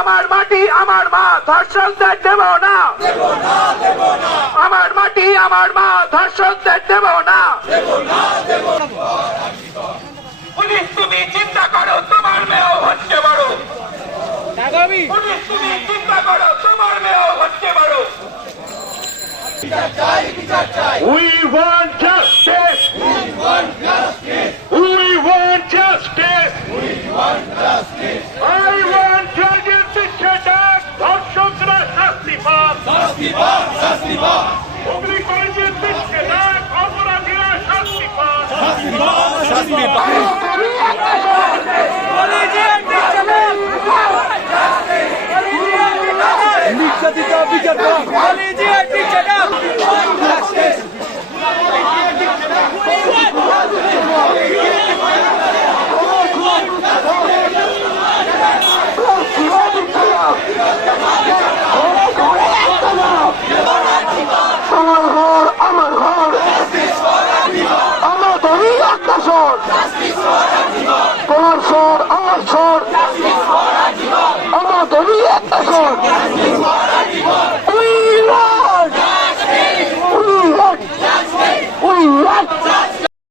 আমার মাটি আমার মা ধর্ষকদের দেব না, আমার মাটি আমার মা ধর্ষকদের দেব না। পুলিশ তুমি চিন্তা করো, তোমার মেয়েও হচ্ছে বড়। পুলিশ তুমি চিন্তা করো, তোমার মেয়েও হচ্ছে বড়। We want justice. We want justice. We want justice. We want justice. I want judges to shut up. ধর্ষকরা শাস্তি পাক, শাস্তি পাক, শাস্তি পাক। অগ্নিকর্মীদের দিকে ডাক, অপরাধীরা শাস্তি পাক, শাস্তি পাক, শাস্তি পাক। নির্যাতিতা বিচার পাক। আমার ঘর আমাদেরই আত্মস্বর, তোমার স্বর